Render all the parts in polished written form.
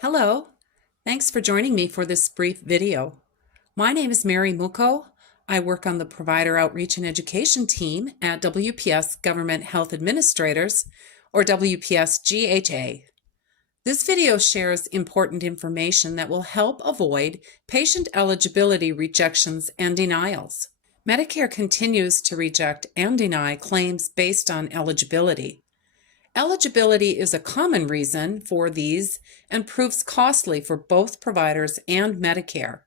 Hello, thanks for joining me for this brief video. My name is Mary Muko. I work on the Provider Outreach and Education team at WPS Government Health Administrators, or WPS GHA. This video shares important information that will help avoid patient eligibility rejections and denials. Medicare continues to reject and deny claims based on eligibility. Eligibility is a common reason for these and proves costly for both providers and Medicare.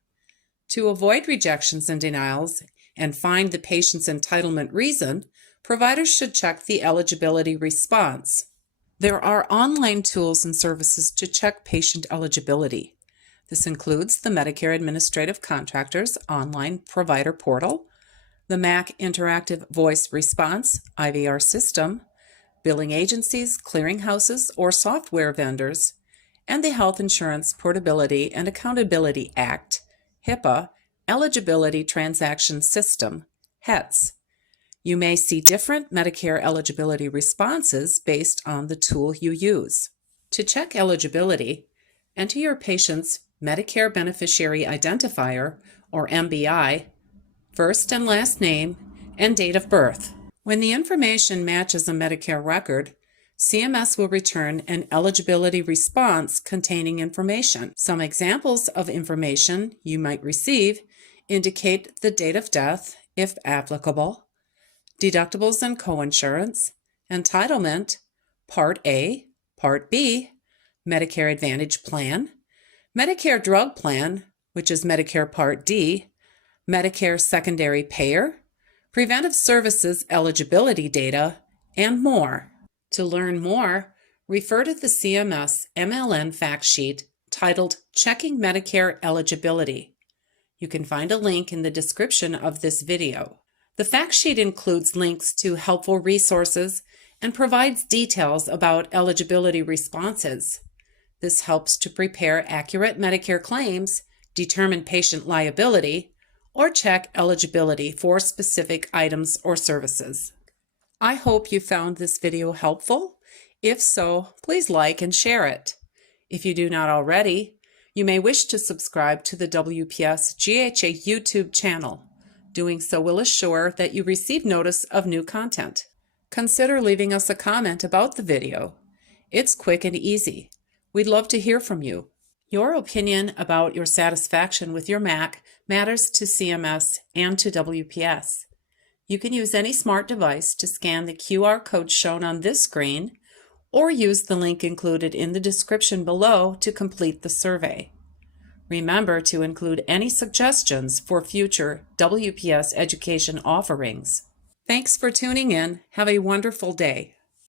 To avoid rejections and denials and find the patient's entitlement reason, providers should check the eligibility response. There are online tools and services to check patient eligibility. This includes the Medicare Administrative Contractors online provider portal, the MAC Interactive Voice Response IVR system, billing agencies, clearinghouses, or software vendors, and the Health Insurance Portability and Accountability Act, HIPAA, Eligibility Transaction System, HETS. You may see different Medicare eligibility responses based on the tool you use. To check eligibility, enter your patient's Medicare Beneficiary Identifier, or MBI, first and last name, and date of birth. When the information matches a Medicare record, CMS will return an eligibility response containing information. Some examples of information you might receive indicate the date of death, if applicable, deductibles and coinsurance, entitlement, Part A, Part B, Medicare Advantage Plan, Medicare Drug Plan, which is Medicare Part D, Medicare Secondary Payer, preventive services eligibility data, and more. To learn more, refer to the CMS MLN fact sheet titled Checking Medicare Eligibility. You can find a link in the description of this video. The fact sheet includes links to helpful resources and provides details about eligibility responses. This helps to prepare accurate Medicare claims, determine patient liability, or check eligibility for specific items or services. I hope you found this video helpful. If so, please like and share it. If you do not already, you may wish to subscribe to the WPS GHA YouTube channel. Doing so will assure that you receive notice of new content. Consider leaving us a comment about the video. It's quick and easy. We'd love to hear from you. Your opinion about your satisfaction with your MAC matters to CMS and to WPS. You can use any smart device to scan the QR code shown on this screen, or use the link included in the description below to complete the survey. Remember to include any suggestions for future WPS education offerings. Thanks for tuning in. Have a wonderful day.